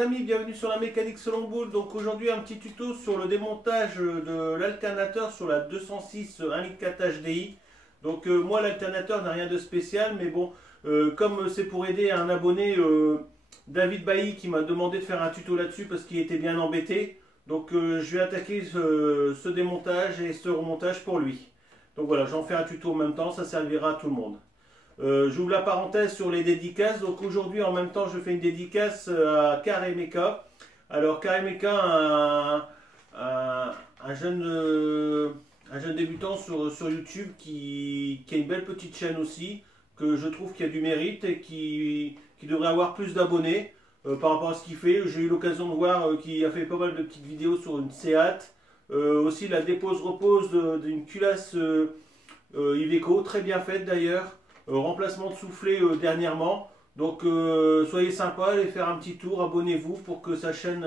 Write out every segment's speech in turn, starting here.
amis, bienvenue sur la mécanique selon boule. Donc aujourd'hui un petit tuto sur le démontage de l'alternateur sur la 206 1,4 litre HDI. Donc moi l'alternateur n'a rien de spécial, mais bon, comme c'est pour aider un abonné, David Bailly, qui m'a demandé de faire un tuto là-dessus parce qu'il était bien embêté. Donc je vais attaquer ce démontage et ce remontage pour lui. Donc voilà, j'en fais un tuto en même temps, ça servira à tout le monde. J'ouvre la parenthèse sur les dédicaces. Donc aujourd'hui, en même temps, je fais une dédicace à Karemeka. Alors Karemeka, un jeune débutant sur YouTube qui a une belle petite chaîne aussi, que je trouve qui a du mérite et qui devrait avoir plus d'abonnés par rapport à ce qu'il fait. J'ai eu l'occasion de voir qu'il a fait pas mal de petites vidéos sur une Seat. Aussi la dépose-repose d'une culasse Iveco, très bien faite d'ailleurs. Remplacement de soufflet dernièrement. Donc soyez sympa, allez faire un petit tour, abonnez-vous pour que sa chaîne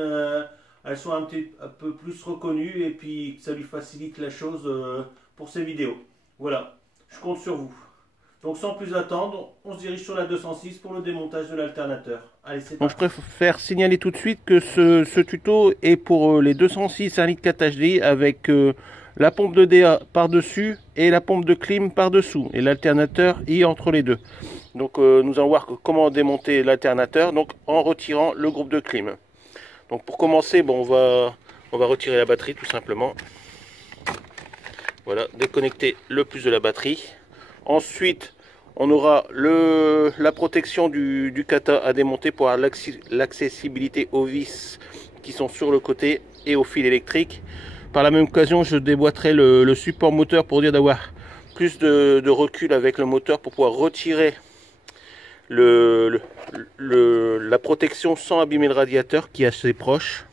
elle soit un peu plus reconnue et puis que ça lui facilite la chose pour ses vidéos. Voilà, je compte sur vous. Donc sans plus attendre, on se dirige sur la 206 pour le démontage de l'alternateur. Allez, c'est parti. Donc je préfère signaler tout de suite que ce tuto est pour les 206 1,4 litre HDI avec la pompe de DA par-dessus et la pompe de clim par-dessous et l'alternateur y entre les deux. Donc nous allons voir comment démonter l'alternateur donc en retirant le groupe de clim. Donc pour commencer, bon, on va retirer la batterie tout simplement. Voilà, déconnecter le plus de la batterie. Ensuite, on aura la protection du kata à démonter pour avoir l'accessibilité aux vis qui sont sur le côté et au fil électrique. Par la même occasion, je déboîterai le support moteur pour dire d'avoir plus de recul avec le moteur pour pouvoir retirer la protection sans abîmer le radiateur qui est assez proche.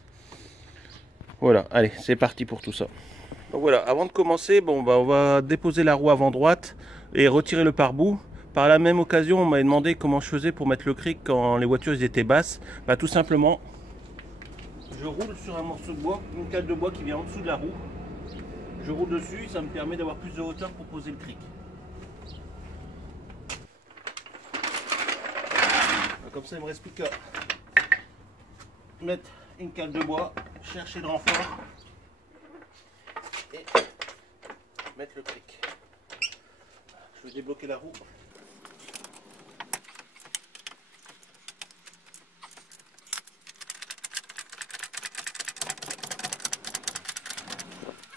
Voilà, allez, c'est parti pour tout ça. Donc voilà, avant de commencer, bon, on va déposer la roue avant droite et retirer le pare-boue. Par la même occasion, on m'a demandé comment je faisais pour mettre le cric quand les voitures étaient basses. Tout simplement, je roule sur un morceau de bois, une cale de bois qui vient en dessous de la roue. Je roule dessus, ça me permet d'avoir plus de hauteur pour poser le cric. Comme ça, il ne me reste plus qu'à mettre une cale de bois, chercher le renfort et mettre le cric. Je vais débloquer la roue.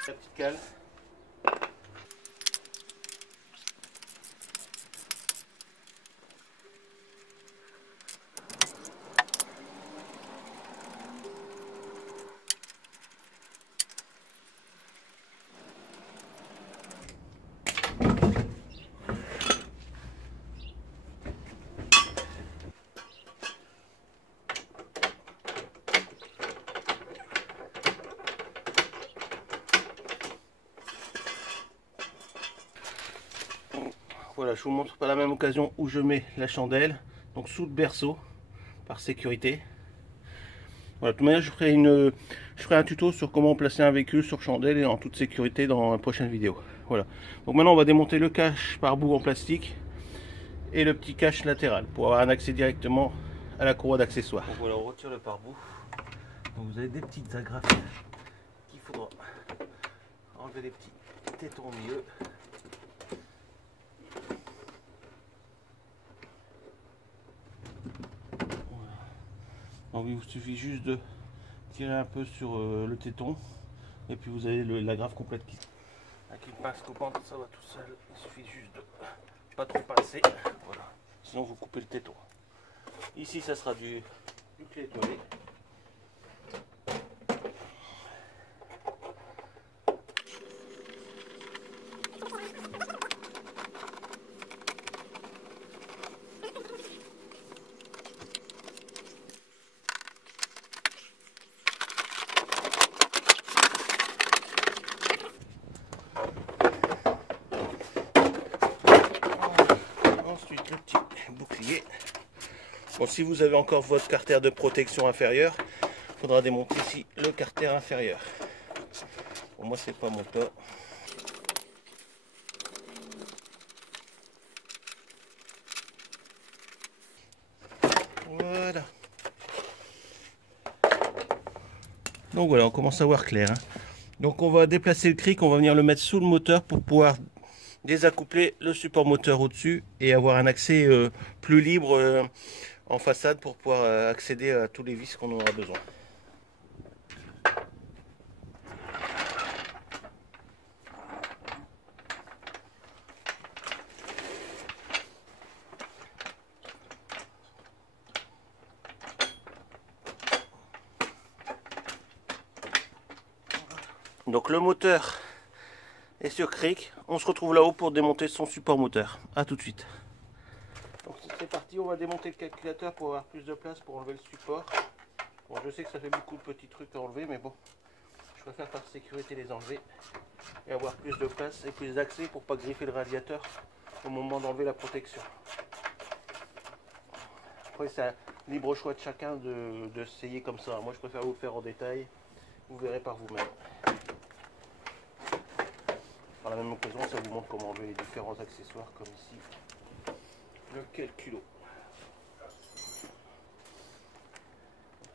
La petite cale. Voilà, je vous montre par la même occasion où je mets la chandelle, donc sous le berceau, par sécurité. Voilà, de toute manière, je ferai un tuto sur comment placer un véhicule sur chandelle et en toute sécurité dans la prochaine vidéo. Voilà, donc maintenant on va démonter le cache par bout en plastique et le petit cache latéral pour avoir un accès directement à la courroie d'accessoires. Voilà, on retire le pare-bout. Donc vous avez des petites agrafes qu'il faudra enlever les petits tétons au milieu. Donc il vous suffit juste de tirer un peu sur le téton et puis vous avez l'agrafe complète qui... Avec une pince coupante, ça va tout seul. Il suffit juste de pas trop pincer. Voilà. Sinon vous coupez le téton. Ici ça sera du clé étoilé. Ensuite le petit bouclier. Bon, si vous avez encore votre carter de protection inférieure, il faudra démonter ici le carter inférieur. Pour moi c'est pas mon cas. Voilà. Donc voilà, on commence à voir clair, hein. Donc on va déplacer le cric, on va venir le mettre sous le moteur pour pouvoir désaccoupler le support moteur au-dessus et avoir un accès plus libre en façade pour pouvoir accéder à tous les vis qu'on aura besoin. Donc le moteur est sur cric, on se retrouve là-haut pour démonter son support moteur. A tout de suite. Donc c'est parti, on va démonter le calculateur pour avoir plus de place pour enlever le support. Bon, je sais que ça fait beaucoup de petits trucs à enlever, mais bon, je préfère par sécurité les enlever et avoir plus de place et plus d'accès pour pas griffer le radiateur au moment d'enlever la protection. Après c'est un libre choix de chacun de s'essayer comme ça. Moi je préfère vous le faire en détail, vous verrez par vous-même. Par la même occasion, ça vous montre comment enlever les différents accessoires comme ici le calculo.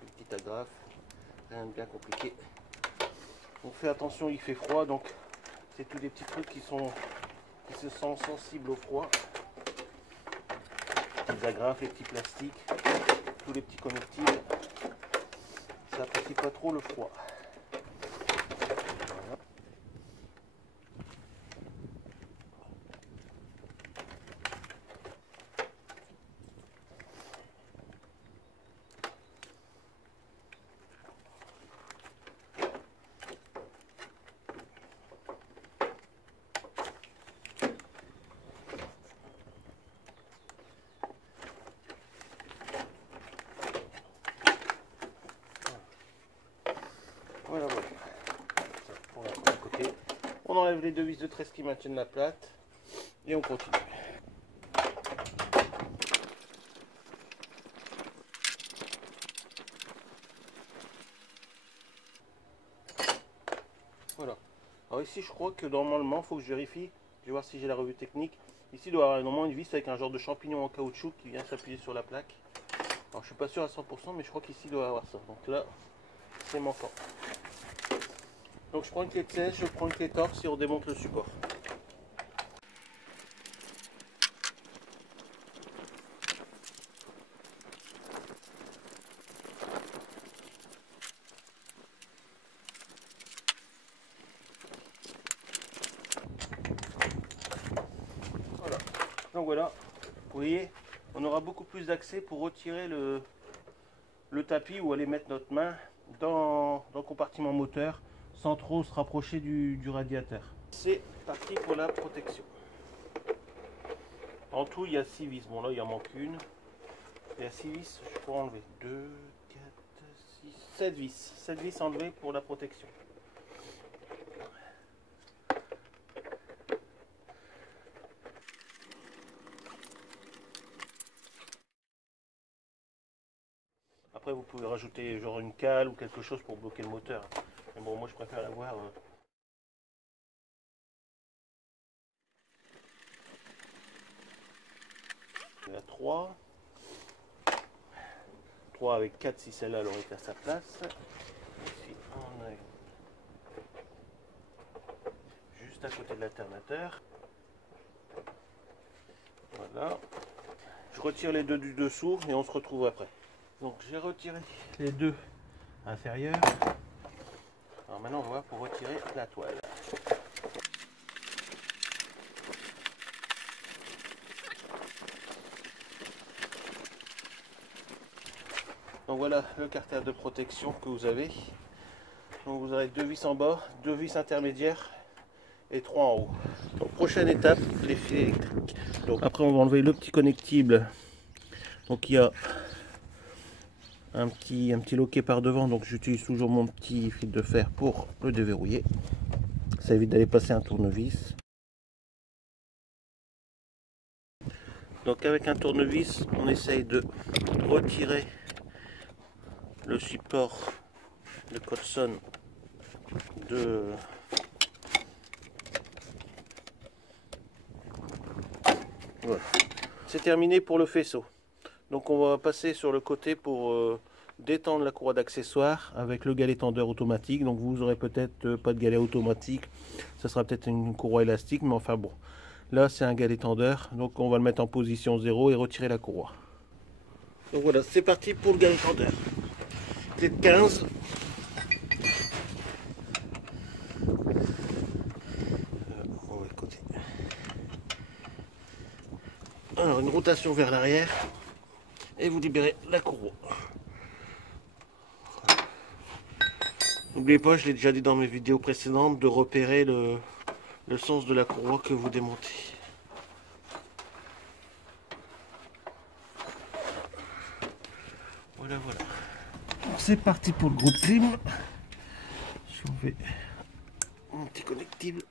Une petite agrafe, rien de bien compliqué. On fait attention, il fait froid, donc c'est tous des petits trucs qui se sentent sensibles au froid. Les agrafes, les petits plastiques, tous les petits comestibles, ça n'apprécie pas trop le froid. Voilà, voilà. Ça, pour la première côté. On enlève les deux vis de tresse qui maintiennent la plate et on continue. Voilà. Alors ici, je crois que normalement, il faut que je vérifie. Je vais voir si j'ai la revue technique. Ici, il doit y avoir normalement une vis avec un genre de champignon en caoutchouc qui vient s'appuyer sur la plaque. Alors, je suis pas sûr à 100%, mais je crois qu'ici, il doit y avoir ça. Donc là, c'est manquant. Donc je prends une clé de 16, je prends une clé torse et on démonte le support. Voilà. Donc voilà, vous voyez, on aura beaucoup plus d'accès pour retirer le tapis ou aller mettre notre main dans le compartiment moteur sans trop se rapprocher du radiateur. C'est parti pour la protection. En tout, il y a 6 vis. Bon, là, il en manque une. Il y a 6 vis, je peux enlever 2, 4, 6, 7 vis. 7 vis enlevées pour la protection. Après, vous pouvez rajouter genre une cale ou quelque chose pour bloquer le moteur. Mais bon, moi, je préfère l'avoir. Il y a 3. 3 avec 4 si celle-là aurait été à sa place. Ici, on est juste à côté de l'alternateur. Voilà. Je retire les deux du dessous et on se retrouve après. Donc j'ai retiré les deux inférieurs. Alors maintenant on va voir pour retirer la toile. Donc voilà le carter de protection que vous avez. Donc vous aurez 2 vis en bas, 2 vis intermédiaires et 3 en haut. Donc prochaine étape, les fils électriques. Donc après on va enlever le petit connectible. Donc il y a un petit loquet par devant, donc j'utilise toujours mon petit fil de fer pour le déverrouiller. Ça évite d'aller passer un tournevis. Donc avec un tournevis, on essaye de retirer le support de Coulson de voilà. C'est terminé pour le faisceau. Donc on va passer sur le côté pour détendre la courroie d'accessoires avec le galet tendeur automatique. Donc vous aurez peut-être pas de galet automatique, ça sera peut-être une courroie élastique, mais enfin bon, là c'est un galet tendeur, donc on va le mettre en position 0 et retirer la courroie. Donc voilà, c'est parti pour le galet tendeur. Clé de 15. Alors une rotation vers l'arrière et vous libérez la courroie. N'oubliez pas, je l'ai déjà dit dans mes vidéos précédentes, de repérer le sens de la courroie que vous démontez. Voilà, voilà. C'est parti pour le groupe clim. Je vais mon petit connectible.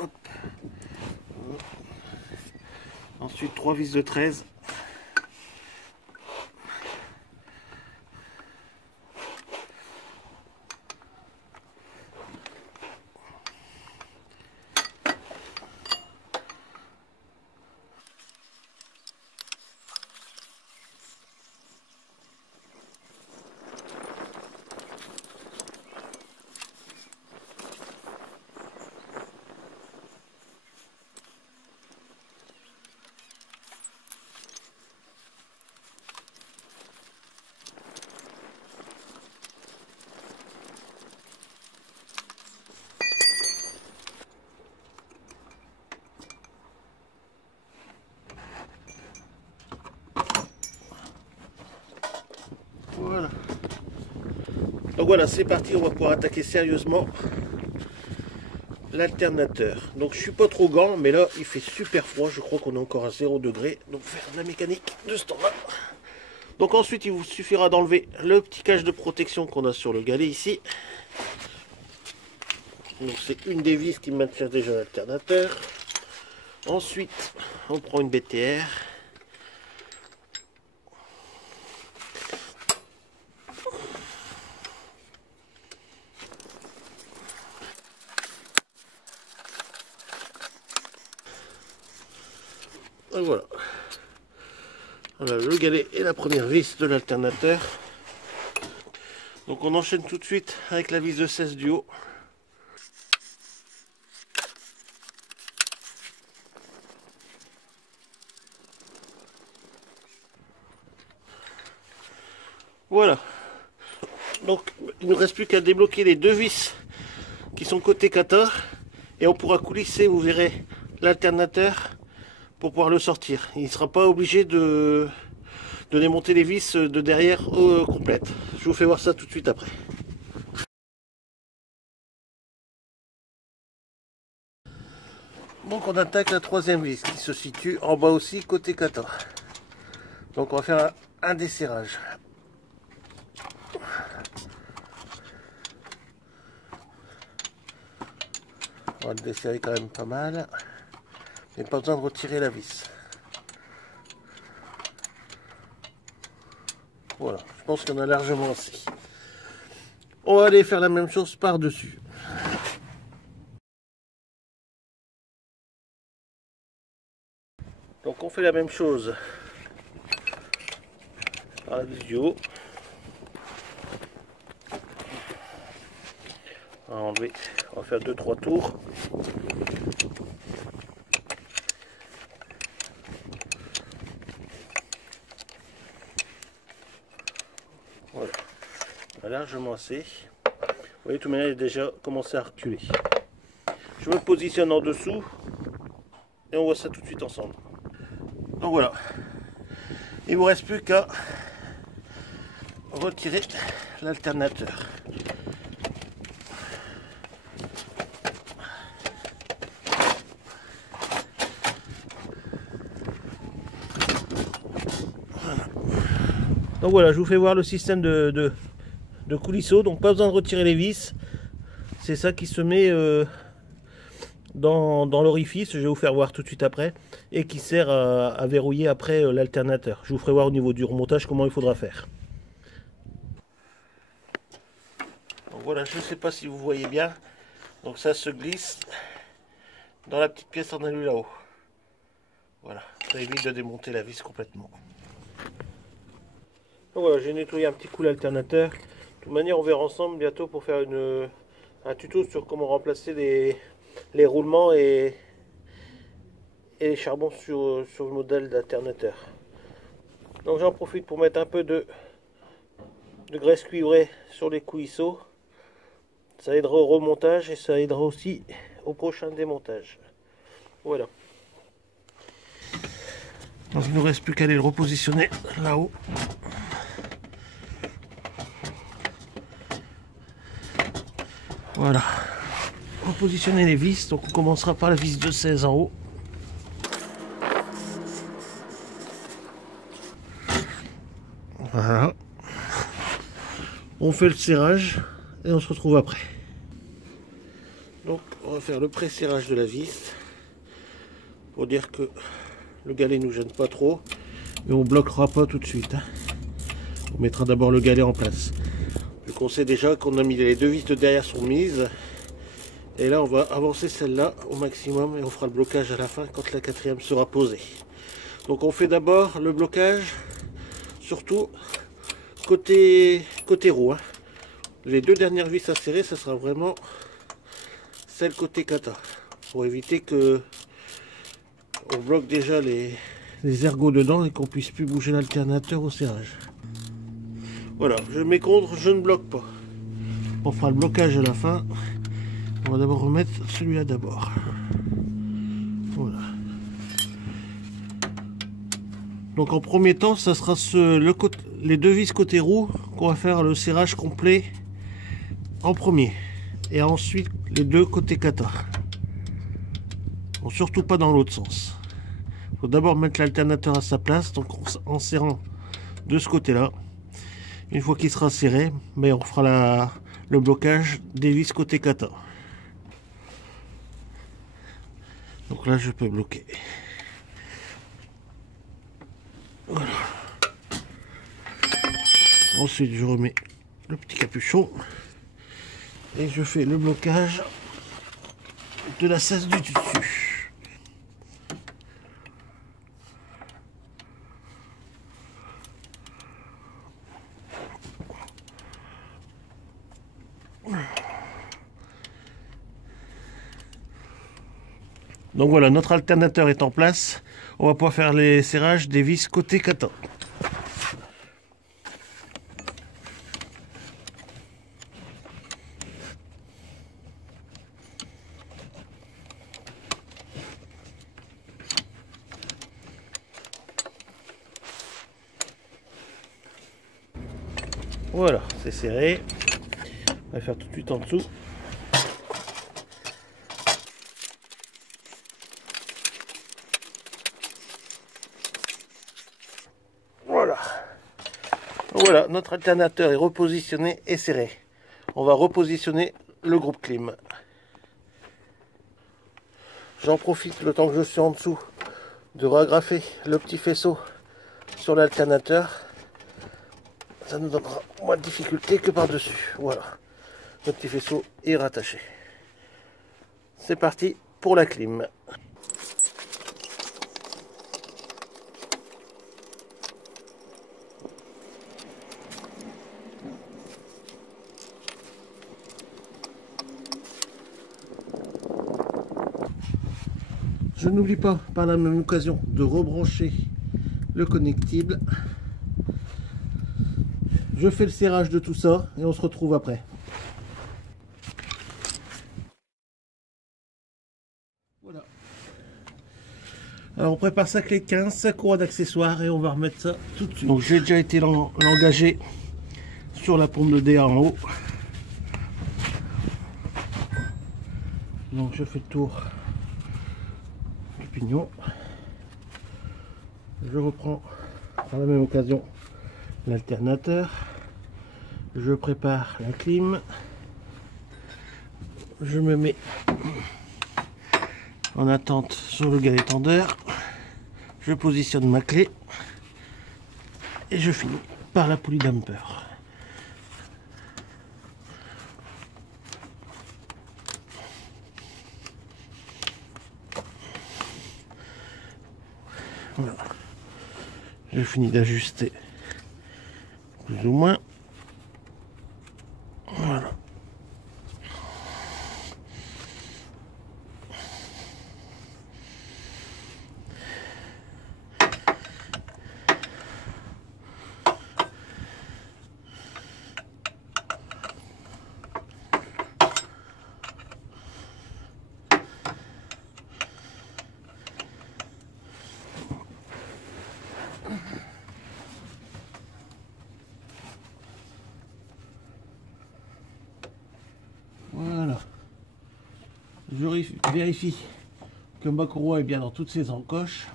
Hop. Ensuite 3 vis de 13. Voilà. Donc voilà, c'est parti, on va pouvoir attaquer sérieusement l'alternateur. Donc je suis pas trop gant, mais là il fait super froid, je crois qu'on est encore à 0 degré, donc faire de la mécanique de ce temps-là. Donc ensuite il vous suffira d'enlever le petit cache de protection qu'on a sur le galet ici. Donc c'est une des vis qui maintient déjà l'alternateur. Ensuite on prend une BTR. Et voilà. Voilà le galet et la première vis de l'alternateur. Donc on enchaîne tout de suite avec la vis de 16 du haut. Voilà. Donc il ne nous reste plus qu'à débloquer les deux vis qui sont côté kata et on pourra coulisser, vous verrez, l'alternateur pour pouvoir le sortir. Il ne sera pas obligé de démonter les vis de derrière complètes. Je vous fais voir ça tout de suite après. Donc on attaque la troisième vis qui se situe en bas aussi côté kata. Donc on va faire un desserrage. On va le desserrer quand même pas mal. Mais pas besoin de retirer la vis. Voilà, je pense qu'on a largement assez. On va aller faire la même chose par-dessus. Donc on fait la même chose par la vis du haut. On va enlever, on va faire 2-3 tours. Voilà, on a largement assez. Vous voyez, tout le monde a déjà commencé à reculer. Je me positionne en dessous et on voit ça tout de suite ensemble. Donc voilà, il ne vous reste plus qu'à retirer l'alternateur. Donc voilà, je vous fais voir le système de coulisseau. Donc pas besoin de retirer les vis. C'est ça qui se met dans l'orifice. Je vais vous faire voir tout de suite après. Et qui sert à verrouiller après l'alternateur. Je vous ferai voir au niveau du remontage comment il faudra faire. Donc voilà, je ne sais pas si vous voyez bien. Donc ça se glisse dans la petite pièce en alu là-haut. Voilà, ça évite de démonter la vis complètement. Donc voilà, j'ai nettoyé un petit coup l'alternateur. De toute manière, on verra ensemble bientôt pour faire un tuto sur comment remplacer les roulements et les charbons sur le modèle d'alternateur. Donc j'en profite pour mettre un peu de graisse cuivrée sur les coulisseaux. Ça aidera au remontage et ça aidera aussi au prochain démontage. Voilà. Donc il ne nous reste plus qu'à aller le repositionner là-haut. Voilà. Repositionner les vis. Donc on commencera par la vis de 16 en haut. Voilà. On fait le serrage et on se retrouve après. Donc on va faire le pré-serrage de la vis pour dire que le galet nous gêne pas trop, mais on bloquera pas tout de suite. On mettra d'abord le galet en place. Vu qu'on sait déjà qu'on a mis les deux vis de derrière sont mises, et là on va avancer celle-là au maximum et on fera le blocage à la fin quand la quatrième sera posée. Donc on fait d'abord le blocage, surtout côté roue. Hein. Les deux dernières vis à serrer, ça sera vraiment celle côté kata, pour éviter que on bloque déjà les ergots dedans et qu'on puisse plus bouger l'alternateur au serrage. Voilà, je mets contre, je ne bloque pas. On fera le blocage à la fin. On va d'abord remettre celui-là d'abord. Voilà. Donc en premier temps, ça sera les deux vis côté roue qu'on va faire le serrage complet en premier. Et ensuite les deux côté kata. Bon, surtout pas dans l'autre sens. Il faut d'abord mettre l'alternateur à sa place, donc en serrant de ce côté-là. Une fois qu'il sera serré, mais on fera le blocage des vis côté kata. Donc là, je peux bloquer. Voilà. Ensuite, je remets le petit capuchon et je fais le blocage de la cesse du dessus. Donc voilà, notre alternateur est en place. On va pouvoir faire les serrages des vis côté kata. Voilà, c'est serré. On va faire tout de suite en dessous. Voilà. Voilà, notre alternateur est repositionné et serré. On va repositionner le groupe clim. J'en profite le temps que je suis en dessous de ragrafer le petit faisceau sur l'alternateur. Ça nous donnera moins de difficulté que par-dessus. Voilà, le petit faisceau est rattaché. C'est parti pour la clim. Je n'oublie pas par la même occasion de rebrancher le connectible. Je fais le serrage de tout ça et on se retrouve après. Voilà. Alors on prépare sa clé 15, sa courroie d'accessoires et on va remettre ça tout de suite. Donc j'ai déjà été l'engager sur la pompe de DA en haut. Donc je fais le tour du pignon. Je reprends par la même occasion l'alternateur. Je prépare la clim. Je me mets en attente sur le galet tendeur. Je positionne ma clé et je finis par la poulie damper. Voilà. Je finis d'ajuster plus ou moins. Voilà. Voilà. Je vérifie que ma courroie est bien dans toutes ses encoches.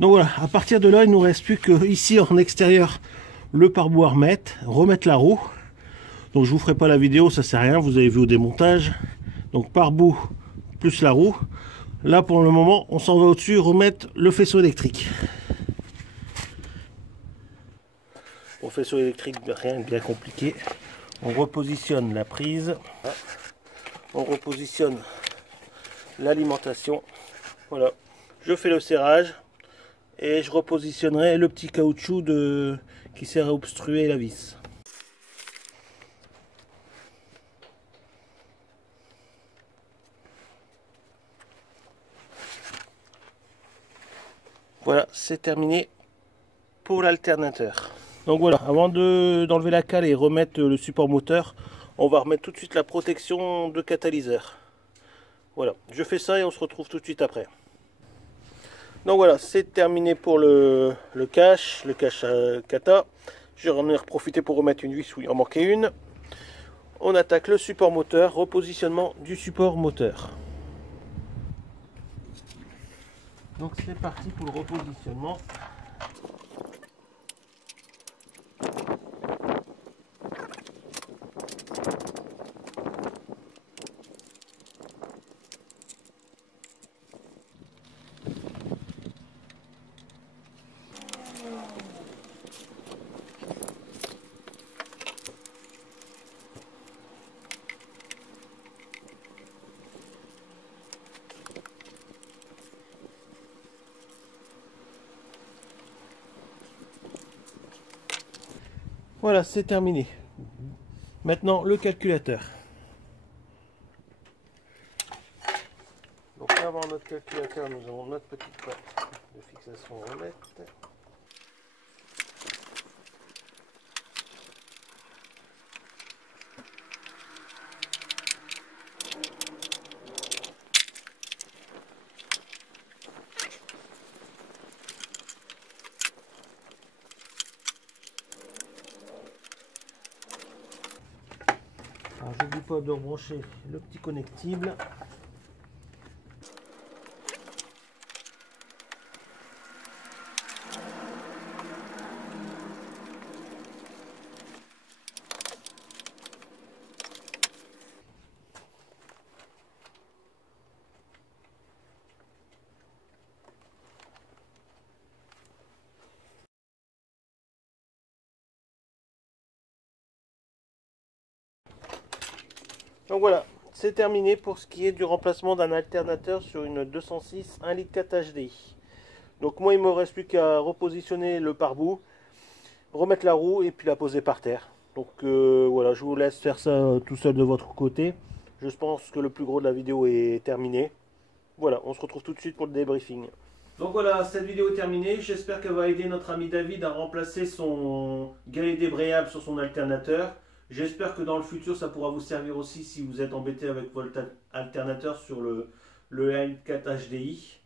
Donc voilà, à partir de là, il ne nous reste plus que ici en extérieur le pare-boue à remettre la roue. Donc je vous ferai pas la vidéo, ça sert à rien, vous avez vu au démontage. Donc pare-boue plus la roue. Là pour le moment, on s'en va au-dessus remettre le faisceau électrique. Pour le faisceau électrique, rien de bien compliqué. On repositionne la prise, on repositionne l'alimentation. Voilà, je fais le serrage et je repositionnerai le petit caoutchouc qui sert à obstruer la vis. Voilà, c'est terminé pour l'alternateur. Donc voilà, avant d'enlever la cale et remettre le support moteur, on va remettre tout de suite la protection de catalyseur. Voilà, je fais ça et on se retrouve tout de suite après. Donc voilà, c'est terminé pour le cache kata. J'en ai profité pour remettre une vis où il en manquait une. On attaque le support moteur, repositionnement du support moteur. Donc c'est parti pour le repositionnement. Voilà, c'est terminé. Maintenant, le calculateur. Donc avant notre calculateur, nous avons notre petite plaque de fixation roulette. Alors, j'oublie pas de rebrancher le petit connectible. Donc voilà, c'est terminé pour ce qui est du remplacement d'un alternateur sur une 206 1,4 litre HDI. Donc moi il me reste plus qu'à repositionner le pare-boue, remettre la roue et puis la poser par terre. Donc voilà, je vous laisse faire ça tout seul de votre côté. Je pense que le plus gros de la vidéo est terminé. Voilà, on se retrouve tout de suite pour le débriefing. Donc voilà, cette vidéo est terminée. J'espère qu'elle va aider notre ami David à remplacer son galet débrayable sur son alternateur. J'espère que dans le futur, ça pourra vous servir aussi si vous êtes embêté avec votre alternateur sur le 1.4 HDI.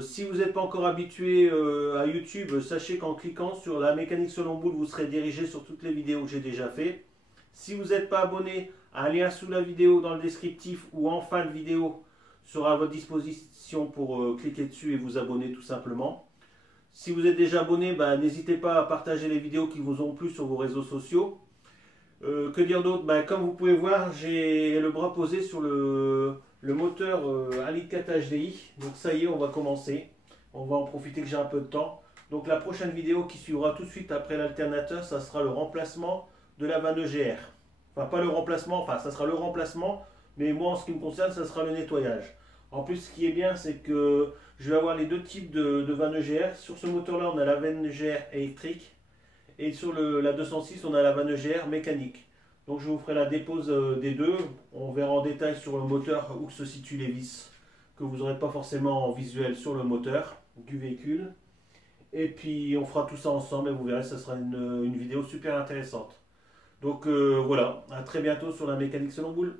Si vous n'êtes pas encore habitué à YouTube, sachez qu'en cliquant sur la mécanique selon boule, vous serez dirigé sur toutes les vidéos que j'ai déjà fait. Si vous n'êtes pas abonné, un lien sous la vidéo dans le descriptif ou en fin de vidéo sera à votre disposition pour cliquer dessus et vous abonner tout simplement. Si vous êtes déjà abonné, n'hésitez pas à partager les vidéos qui vous ont plu sur vos réseaux sociaux. Que dire d'autre? Comme vous pouvez voir, j'ai le bras posé sur le moteur 1,4 litre HDI. Donc ça y est, on va commencer. On va en profiter que j'ai un peu de temps. Donc la prochaine vidéo qui suivra tout de suite après l'alternateur, ça sera le remplacement de la 22 GR. Enfin pas le remplacement, enfin ça sera le remplacement, mais moi en ce qui me concerne, ça sera le nettoyage. En plus, ce qui est bien, c'est que je vais avoir les deux types de 22 GR. Sur ce moteur-là, on a la 22 GR électrique. Et sur la 206, on a la vanne EGR mécanique. Donc je vous ferai la dépose des deux. On verra en détail sur le moteur où se situent les vis, que vous n'aurez pas forcément en visuel sur le moteur du véhicule. Et puis on fera tout ça ensemble et vous verrez, ça sera une vidéo super intéressante. Donc voilà, à très bientôt sur la mécanique selon boule.